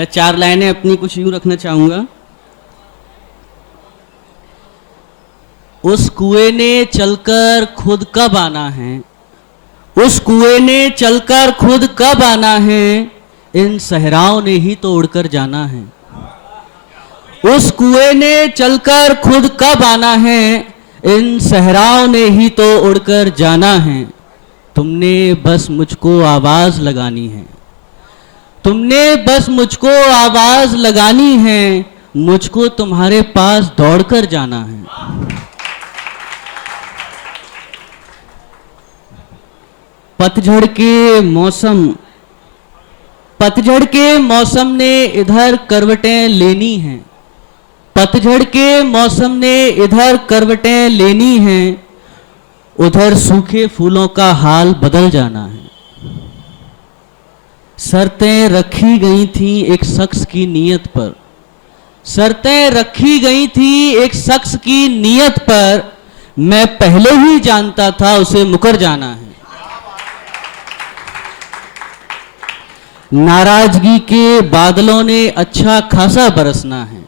मैं 4 लाइनें अपनी कुछ यूं रखना चाहूंगा। उस कुएं ने चलकर खुद कब आना है, उस कुएं ने चलकर खुद कब आना है, इन सहराओं ने ही तो उड़कर जाना है। उस कुएं ने चलकर खुद कब आना है, इन सहराओं ने ही तो उड़कर जाना है। तुमने बस मुझको आवाज लगानी है, तुमने बस मुझको आवाज लगानी है, मुझको तुम्हारे पास दौड़कर जाना है। पतझड़ के मौसम ने इधर करवटें लेनी हैं, पतझड़ के मौसम ने इधर करवटें लेनी हैं, उधर सूखे फूलों का हाल बदल जाना है। शर्तें रखी गई थी एक शख्स की नीयत पर, शर्तें रखी गई थी एक शख्स की नीयत पर, मैं पहले ही जानता था उसे मुकर जाना है। नाराजगी के बादलों ने अच्छा खासा बरसना है,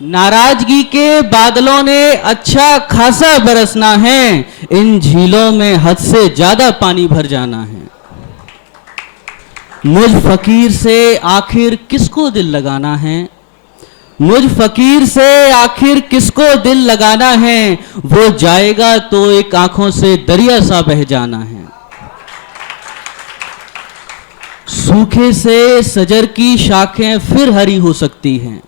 नाराजगी के बादलों ने अच्छा खासा बरसना है, इन झीलों में हद से ज्यादा पानी भर जाना है। मुझ फकीर से आखिर किसको दिल लगाना है, मुझ फकीर से आखिर किसको दिल लगाना है, वो जाएगा तो एक आंखों से दरिया सा बह जाना है। सूखे से सजर की शाखें फिर हरी हो सकती हैं,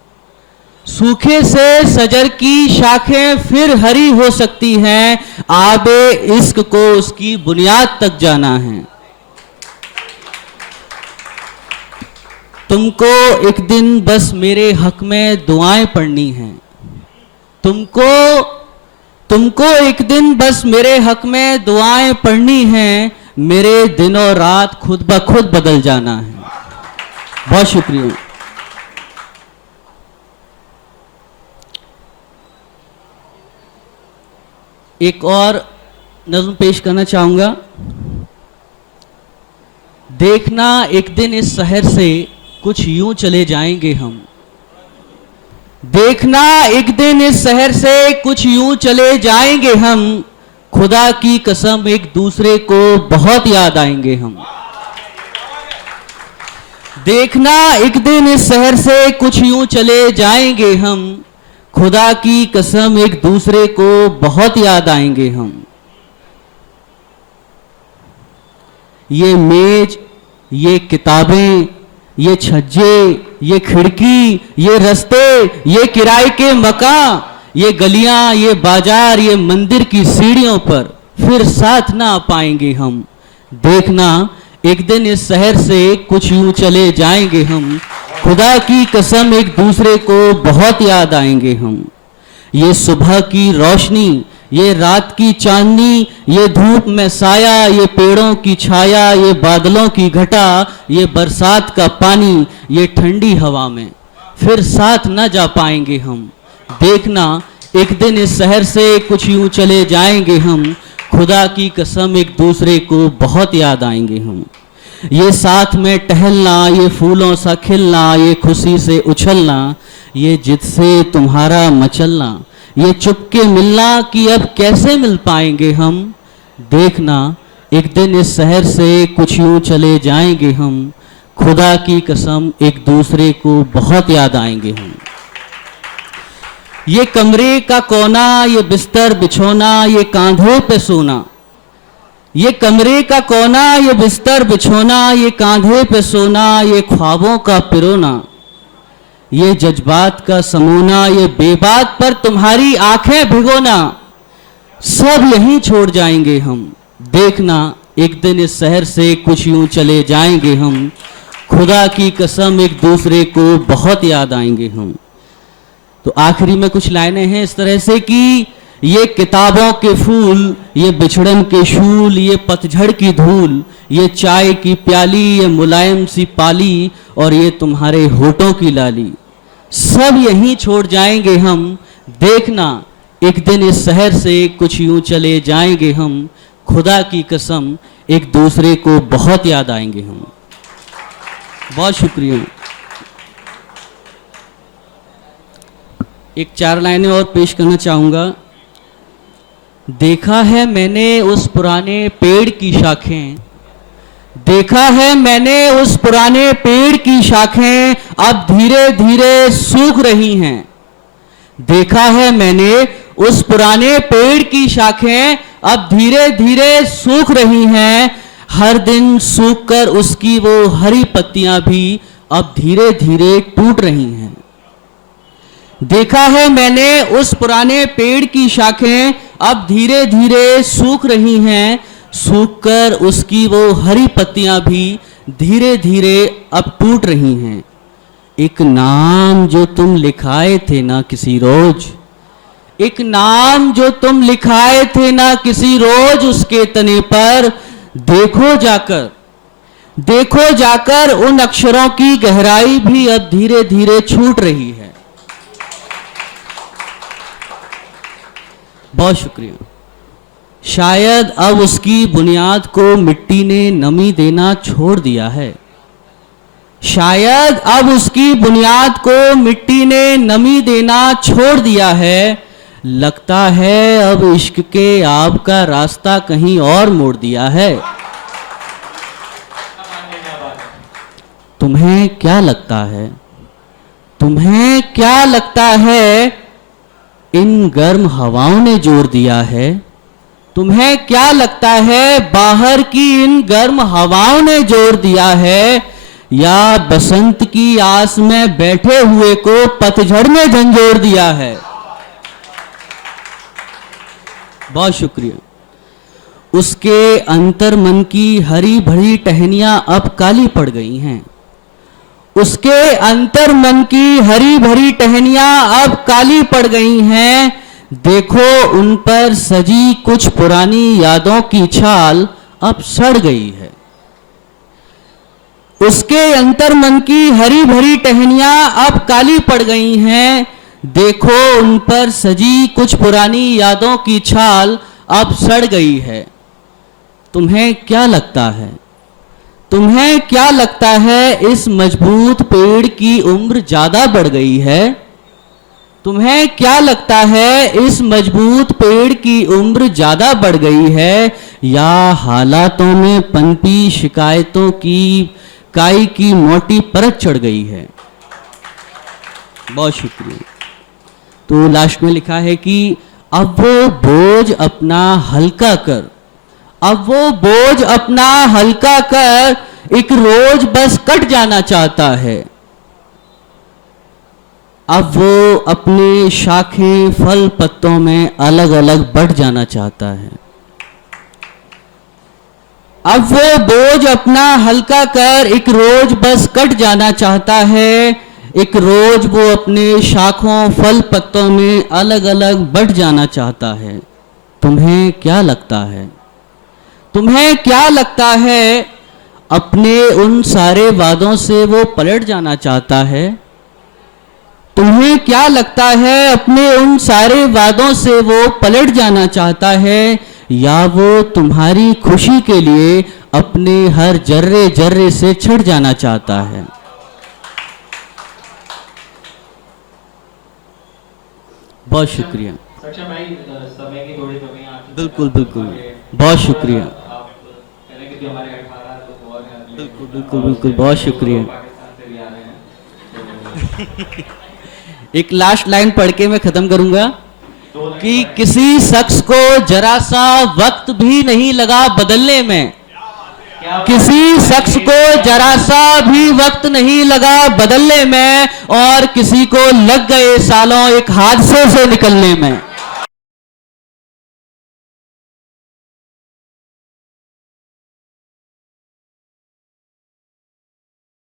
सूखे से सजर की शाखें फिर हरी हो सकती हैं, आबे इश्क को उसकी बुनियाद तक जाना है। तुमको एक दिन बस मेरे हक में दुआएं पढ़नी हैं, तुमको एक दिन बस मेरे हक में दुआएं पढ़नी हैं, मेरे दिन और रात खुद ब खुद बदल जाना है। बहुत शुक्रिया। एक और नज़्म पेश करना चाहूंगा। देखना एक दिन इस शहर से कुछ यूं चले जाएंगे हम, देखना एक दिन इस शहर से कुछ यूं चले जाएंगे हम, खुदा की कसम एक दूसरे को बहुत याद आएंगे हम। देखना एक दिन इस शहर से कुछ यूं चले जाएंगे हम, खुदा की कसम एक दूसरे को बहुत याद आएंगे हम। ये मेज, ये किताबें, ये छज्जे, ये खिड़की, ये रास्ते, ये किराए के मकान, ये गलियां, ये बाजार, ये मंदिर की सीढ़ियों पर फिर साथ ना आ पाएंगे हम। देखना एक दिन इस शहर से कुछ यूं चले जाएंगे हम, खुदा की कसम एक दूसरे को बहुत याद आएंगे हम। ये सुबह की रोशनी, ये रात की चांदनी, ये धूप में साया, ये पेड़ों की छाया, ये बादलों की घटा, ये बरसात का पानी, ये ठंडी हवा में फिर साथ न जा पाएंगे हम। देखना एक दिन इस शहर से कुछ यूं चले जाएंगे हम, खुदा की कसम एक दूसरे को बहुत याद आएंगे हम। ये साथ में टहलना, ये फूलों सा खिलना, ये खुशी से उछलना, ये जिद से तुम्हारा मचलना, ये चुपके मिलना कि अब कैसे मिल पाएंगे हम। देखना एक दिन इस शहर से कुछ यूं चले जाएंगे हम, खुदा की कसम एक दूसरे को बहुत याद आएंगे हम। ये कमरे का कोना, ये बिस्तर बिछोना, ये कांधे पे सोना, ये कमरे का कोना, ये बिस्तर बिछोना, ये कांधे पे सोना, ये ख्वाबों का पिरोना, ये जज्बात का समोना, ये बेबात पर तुम्हारी आंखें भिगोना, सब यहीं छोड़ जाएंगे हम। देखना एक दिन इस शहर से कुछ यूं चले जाएंगे हम, खुदा की कसम एक दूसरे को बहुत याद आएंगे हम। तो आखिरी में कुछ लाइनें हैं इस तरह से कि ये किताबों के फूल, ये बिछड़न के शूल, ये पतझड़ की धूल, ये चाय की प्याली, ये मुलायम सी पाली, और ये तुम्हारे होठों की लाली, सब यहीं छोड़ जाएंगे हम। देखना एक दिन इस शहर से कुछ यूं चले जाएंगे हम, खुदा की कसम एक दूसरे को बहुत याद आएंगे हम। बहुत शुक्रिया। एक 4 लाइनें और पेश करना चाहूँगा। देखा है मैंने उस पुराने पेड़ की शाखें, देखा है मैंने उस पुराने पेड़ की शाखें अब धीरे धीरे सूख रही हैं। देखा है मैंने उस पुराने पेड़ की शाखें अब धीरे धीरे सूख रही हैं। हर दिन सूखकर उसकी वो हरी पत्तियां भी अब धीरे धीरे टूट रही हैं। देखा है मैंने उस पुराने पेड़ की शाखें अब धीरे धीरे सूख रही हैं। सूखकर उसकी वो हरी पत्तियां भी धीरे धीरे अब टूट रही हैं। एक नाम जो तुम लिखाए थे ना किसी रोज, एक नाम जो तुम लिखाए थे ना किसी रोज, उसके तने पर देखो जाकर, देखो जाकर उन अक्षरों की गहराई भी अब धीरे धीरे छूट रही है। बहुत शुक्रिया। शायद अब उसकी बुनियाद को मिट्टी ने नमी देना छोड़ दिया है, शायद अब उसकी बुनियाद को मिट्टी ने नमी देना छोड़ दिया है। लगता है अब इश्क के आब का रास्ता कहीं और मोड़ दिया है। तुम्हें क्या लगता है, तुम्हें क्या लगता है इन गर्म हवाओं ने जोर दिया है? तुम्हें क्या लगता है बाहर की इन गर्म हवाओं ने जोर दिया है, या बसंत की आस में बैठे हुए को पतझड़ ने झंझोर दिया है? बहुत शुक्रिया। उसके अंतर मन की हरी भरी टहनियां अब काली पड़ गई हैं। उसके अंतर मन की हरी भरी टहनियां अब काली पड़ गई हैं। देखो उन पर सजी कुछ पुरानी यादों की छाल अब सड़ गई है। उसके अंतर मन की हरी भरी टहनियां अब काली पड़ गई हैं। देखो उन पर सजी कुछ पुरानी यादों की छाल अब सड़ गई है। तुम्हें क्या लगता है, तुम्हें क्या लगता है इस मजबूत पेड़ की उम्र ज्यादा बढ़ गई है? तुम्हें क्या लगता है इस मजबूत पेड़ की उम्र ज्यादा बढ़ गई है, या हालातों में पनपी शिकायतों की काई की मोटी परत चढ़ गई है? बहुत शुक्रिया। तो लास्ट में लिखा है कि अब वो बोझ अपना हल्का कर, अब वो बोझ अपना हल्का कर, एक रोज बस कट जाना चाहता है। अब वो अपने शाखें फल पत्तों में अलग अलग बढ़ जाना चाहता है। अब वो बोझ अपना हल्का कर एक रोज बस कट जाना चाहता है। एक रोज वो अपने शाखों फल पत्तों में अलग अलग बढ़ जाना चाहता है। तुम्हें क्या लगता है, तुम्हें क्या लगता है अपने उन सारे वादों से वो पलट जाना चाहता है? तुम्हें क्या लगता है अपने उन सारे वादों से वो पलट जाना चाहता है, या वो तुम्हारी खुशी के लिए अपने हर जर्रे जर्रे से छिड़ जाना चाहता है? बहुत शुक्रिया। समय की थोड़ी कमी है। बिल्कुल बिल्कुल, बहुत शुक्रिया। आप कहने कि हमारे 18 लोग और हैं। बिल्कुल बिल्कुल बिल्कुल, बहुत शुक्रिया। पाकिस्तान से भी आ रहे हैं। एक लास्ट लाइन पढ़ के मैं खत्म करूंगा कि किसी शख्स को जरा सा वक्त भी नहीं लगा बदलने में, किसी शख्स को जरा सा भी वक्त नहीं लगा बदलने में, और किसी को लग गए सालों एक हादसे से निकलने में।